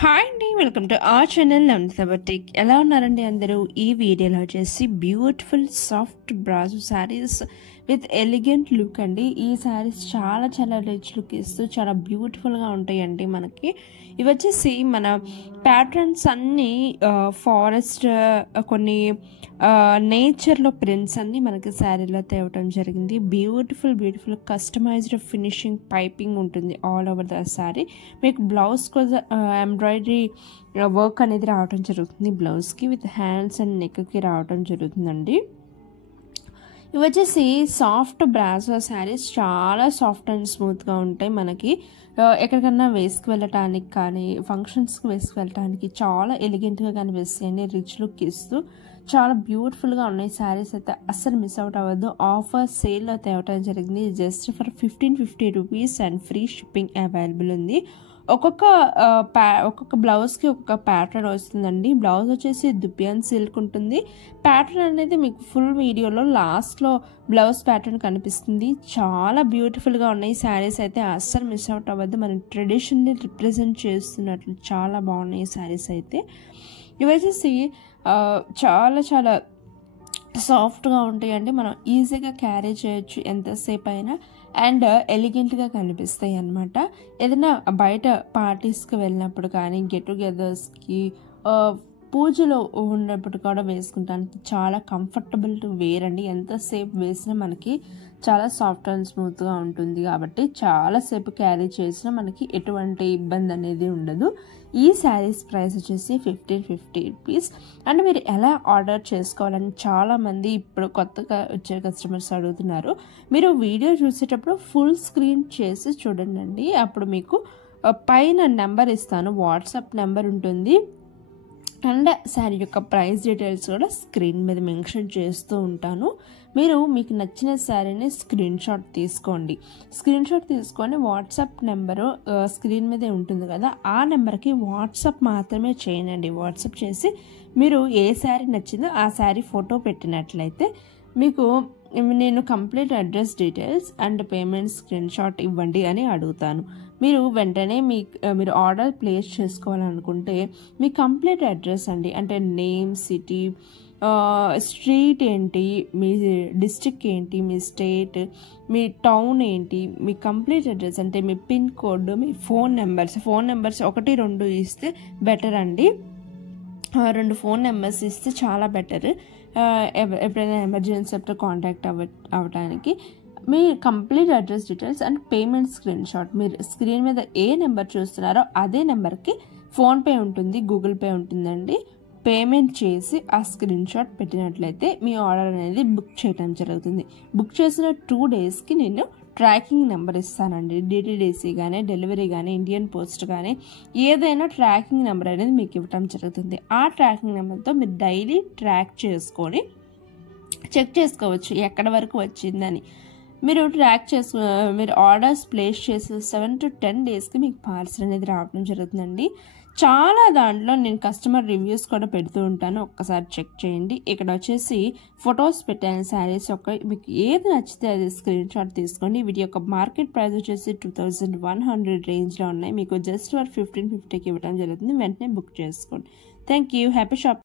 Hi అండి, welcome to our channel Navaneetha boutique. ఎలా ఉన్నారండి అందరూ? ఈ వీడియోలో వచ్చేసి beautiful soft brasso saris with elegant look అండి. ఈ శారీస్ చాలా చాలా రిచ్ లుక్ ఇస్తూ చాలా బ్యూటిఫుల్గా ఉంటాయండి. మనకి ఇవి వచ్చేసి మన ప్యాటర్న్స్ అన్నీ ఫారెస్ట్, కొన్ని నేచర్లో ప్రింట్స్ అన్నీ మనకి శారీలో తేవటం జరిగింది. బ్యూటిఫుల్ కస్టమైజ్డ్ ఫినిషింగ్ పైపింగ్ ఉంటుంది ఆల్ ఓవర్ ద శారీ. మీకు బ్లౌజ్ కూడా ఎంబ్రాయిడరీ వర్క్ అనేది రావడం జరుగుతుంది. బ్లౌజ్కి విత్ హ్యాండ్స్ అండ్ నెక్కి రావడం జరుగుతుందండి. ఇవి వచ్చేసి సాఫ్ట్ బ్రాసో శారీస్, చాలా సాఫ్ట్ అండ్ స్మూత్గా ఉంటాయి. మనకి ఎక్కడికన్నా వేసుకు వెళ్ళటానికి కానీ ఫంక్షన్స్కి వేసుకు వెళ్ళటానికి చాలా ఎలిగెంట్గా కనిపిస్తాయండి. రిచ్ లుక్ ఇస్తూ చాలా బ్యూటిఫుల్గా ఉన్నాయి శారీస్. అయితే అస్సలు మిస్ అవుట్ అవ్వద్దు. ఆఫర్ సేల్లో తేవటం జరిగింది. Just for 1550 rupees and free shipping available ఉంది. ఒక్కొక్క బ్లౌజ్కి ఒక్కొక్క ప్యాటర్న్ వస్తుందండి. బ్లౌజ్ వచ్చేసి దుపియాన్ సిల్క్ ఉంటుంది. ప్యాటర్న్ అనేది మీకు ఫుల్ వీడియోలో లాస్ట్లో బ్లౌజ్ ప్యాటర్న్ కనిపిస్తుంది. చాలా బ్యూటిఫుల్గా ఉన్నాయి శారీస్. అయితే అస్సలు మిస్ అవుట్ అవ్వద్దు. మన ట్రెడిషన్ని రిప్రజెంట్ చేస్తున్నట్లు చాలా బాగున్నాయి శారీస్. అయితే ఇవి వచ్చేసి చాలా చాలా సాఫ్ట్గా ఉంటాయండి. మనం ఈజీగా క్యారీ చేయొచ్చు ఎంతసేపు అయినా, అండ్ ఎలిగెంట్గా కనిపిస్తాయి అన్నమాట. ఏదైనా బయట పార్టీస్కి వెళ్ళినప్పుడు కానీ, గెట్ టుగెదర్స్కి, పూజలో ఉన్నప్పుడు కూడా వేసుకుంటానికి చాలా కంఫర్టబుల్ టు వేర్ అండి. ఎంతసేపు వేసినా మనకి చాలా సాఫ్ట్ అండ్ స్మూత్గా ఉంటుంది. కాబట్టి చాలాసేపు క్యారీ చేసినా మనకి ఎటువంటి ఇబ్బంది అనేది ఉండదు. ఈ శారీస్ ప్రైస్ వచ్చేసి 1550 రూపీస్. అండ్ మీరు ఎలా ఆర్డర్ చేసుకోవాలని చాలామంది ఇప్పుడు కొత్తగా వచ్చే కస్టమర్స్ అడుగుతున్నారు. మీరు వీడియో చూసేటప్పుడు ఫుల్ స్క్రీన్ చేసి చూడండి. అప్పుడు మీకు పైన నెంబర్ ఇస్తాను, వాట్సాప్ నెంబర్ ఉంటుంది. అండ్ శారీ యొక్క ప్రైస్ డీటెయిల్స్ కూడా స్క్రీన్ మీద మెన్షన్ చేస్తూ ఉంటాను. మీకు నచ్చిన శారీని స్క్రీన్ షాట్ తీసుకోండి. స్క్రీన్ షాట్ తీసుకొని వాట్సాప్ నెంబరు స్క్రీన్ మీదే ఉంటుంది కదా, ఆ నెంబర్కి వాట్సాప్ మాత్రమే చేయండి. వాట్సాప్ చేసి మీరు ఏ శారీ నచ్చిందో ఆ శారీ ఫోటో పెట్టినట్లయితే మీకు నేను complete address details and payment screen shot ఇవ్వండి అని అడుగుతాను. మీరు వెంటనే మీరు ఆర్డర్ ప్లేస్ చేసుకోవాలనుకుంటే మీ కంప్లీట్ అడ్రస్ అండి, అంటే నేమ్, సిటీ, స్ట్రీట్ ఏంటి, మీ డిస్ట్రిక్ట్ ఏంటి, మీ స్టేట్, మీ టౌన్ ఏంటి, మీ కంప్లీట్ అడ్రస్ అంటే మీ పిన్ కోడ్, మీ ఫోన్ నెంబర్స్ 1, 2 ఇస్తే బెటర్ అండి. 2 ఫోన్ నెంబర్స్ ఇస్తే చాలా బెటర్. ఎప్పుడైనా ఎమర్జెన్సీ అప్పుడు కాంటాక్ట్ అవ్వడానికి. మీ complete address details and payment screen shot, మీరు స్క్రీన్ మీద ఏ నెంబర్ చూస్తున్నారో అదే నెంబర్కి ఫోన్పే ఉంటుంది, గూగుల్ పే ఉంటుందండి. పేమెంట్ చేసి ఆ స్క్రీన్ షాట్ పెట్టినట్లయితే మీ ఆర్డర్ అనేది బుక్ చేయడం జరుగుతుంది. బుక్ చేసిన 2 డేస్కి నేను ట్రాకింగ్ నెంబర్ ఇస్తానండి. డిటిడిసి కానీ, డెలివరీ కానీ, ఇండియన్ పోస్ట్ కానీ ఏదైనా ట్రాకింగ్ నెంబర్ అనేది మీకు ఇవ్వడం జరుగుతుంది. ఆ ట్రాకింగ్ నెంబర్తో మీరు డైలీ ట్రాక్ చేసుకొని చెక్ చేసుకోవచ్చు ఎక్కడ వరకు వచ్చిందని. మీరు మీరు ఆర్డర్స్ ప్లేస్ చేసి 7 to 10 డేస్కి మీకు పార్సల్ అనేది రావడం జరుగుతుందండి. చాలా దాంట్లో నేను కస్టమర్ రివ్యూస్ కూడా పెడుతూ ఉంటాను, ఒక్కసారి చెక్ చేయండి. ఇక్కడ వచ్చేసి ఫొటోస్ పెట్టాను శారీస్. మీకు ఏది నచ్చితే అది స్క్రీన్ షాట్ తీసుకోండి. వీటి యొక్క మార్కెట్ ప్రైస్ వచ్చేసి 2100 రేంజ్లో ఉన్నాయి. మీకు జస్ట్ ఫర్ 1550కి ఇవ్వడం జరుగుతుంది. వెంటనే బుక్ చేసుకోండి. Thank you. Happy shop.